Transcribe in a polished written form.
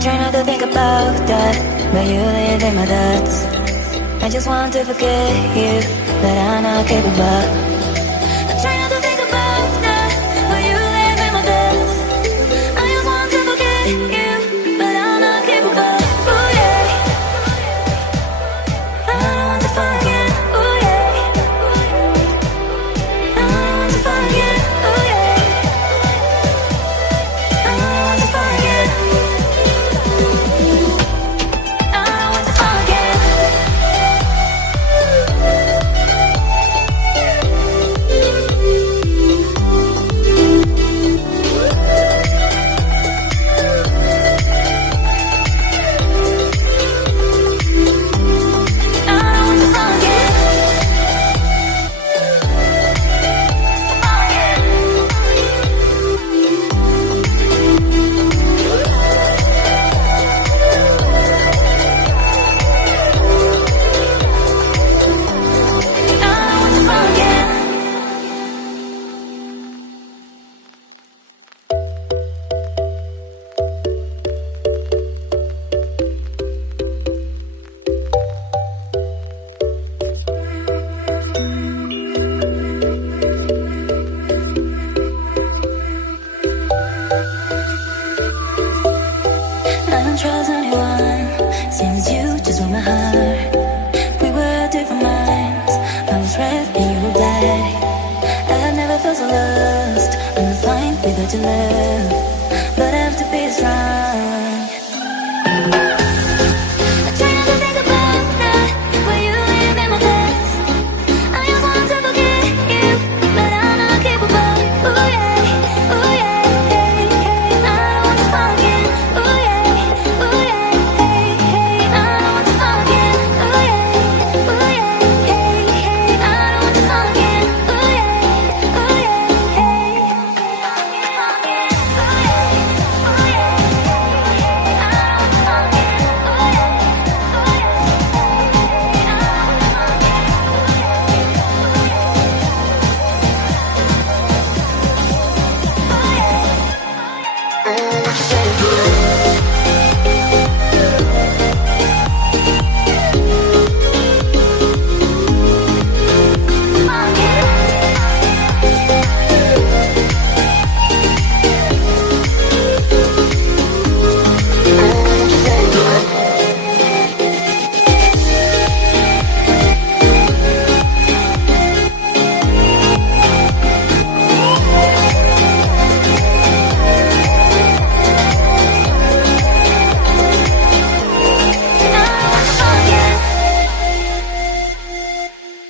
try not to think about that, but you live in my thoughts. I just want to forget you, but I'm not capable. I try not to think about that, but you live in my thoughts. I just want to forget you, but I'm not capable. Ooh yeah, I don't want to forget. Ooh yeah, I don't want to forget. Ooh yeah, I don't want to forget. I don't want to forget. I don't trust anyone, seems you just want my heart. We were different minds, I was red and you were black. I have never felt so lost, I'm fine without your love.